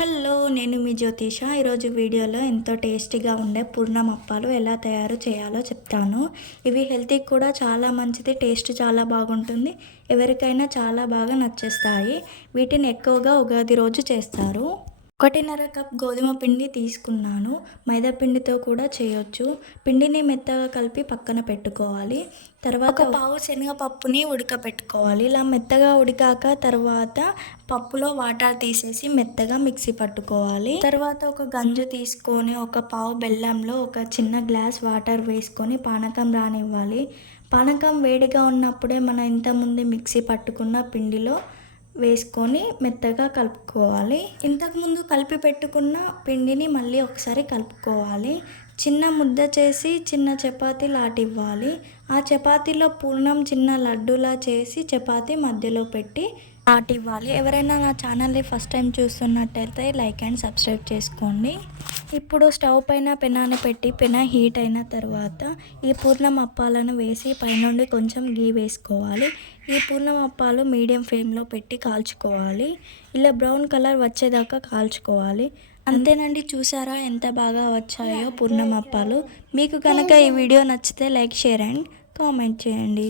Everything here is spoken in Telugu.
హలో నేను మీ జ్యోతిష. ఈరోజు వీడియోలో ఎంతో టేస్టీగా ఉండే పూర్ణం అప్పాలు ఎలా తయారు చేయాలో చెప్తాను. ఇవి హెల్తీకి కూడా చాలా మంచిది టేస్ట్ చాలా బాగుంటుంది ఎవరికైనా చాలా బాగా నచ్చేస్తాయి. వీటిని ఎక్కువగా ఉగాది రోజు చేస్తారు. ఒకటిన్నర కప్ గోధుమ పిండి తీసుకున్నాను. మైదా పిండితో కూడా చేయొచ్చు. పిండిని మెత్తగా కలిపి పక్కన పెట్టుకోవాలి. తర్వాత ఒక పావు శనగపప్పుని ఉడకపెట్టుకోవాలి. ఇలా మెత్తగా ఉడికాక తర్వాత పప్పులో వాటర్ తీసేసి మెత్తగా మిక్సీ పట్టుకోవాలి. తర్వాత ఒక గంజు తీసుకొని ఒక పావు బెల్లంలో ఒక చిన్న గ్లాస్ వాటర్ వేసుకొని పానకం రానివ్వాలి. పానకం వేడిగా ఉన్నప్పుడే మనం ఇంతకుముందు మిక్సీ పట్టుకున్న పిండిలో వేసుకొని మెత్తగా కలుపుకోవాలి. ఇంతకుముందు కలిపి పెట్టుకున్న పిండిని మళ్ళీ ఒకసారి కలుపుకోవాలి. చిన్న ముద్ద చేసి చిన్న చపాతి లాటివ్వాలి. ఆ చపాతీలో పూర్ణం చిన్న లడ్డూలా చేసి చపాతీ మధ్యలో పెట్టి లాటివ్వాలి. ఎవరైనా నా ఛానల్ని ఫస్ట్ టైం చూస్తున్నట్టయితే లైక్ అండ్ సబ్స్క్రైబ్ చేసుకోండి. ఇప్పుడు స్టవ్ పైన పెనాన్ని పెట్టి పెన హీట్ అయిన తర్వాత ఈ పూర్ణం అప్పాలను వేసి పైనుండి కొంచెం గీ వేసుకోవాలి. ఈ పూర్ణం అప్పాలు మీడియం ఫ్లేమ్లో పెట్టి కాల్చుకోవాలి. ఇలా బ్రౌన్ కలర్ వచ్చేదాకా కాల్చుకోవాలి. అంతేనండి చూసారా ఎంత బాగా వచ్చాయో పూర్ణం అప్పాలు మీకు కనుక ఈ వీడియో నచ్చితే లైక్ షేర్ అండ్ కామెంట్ చేయండి.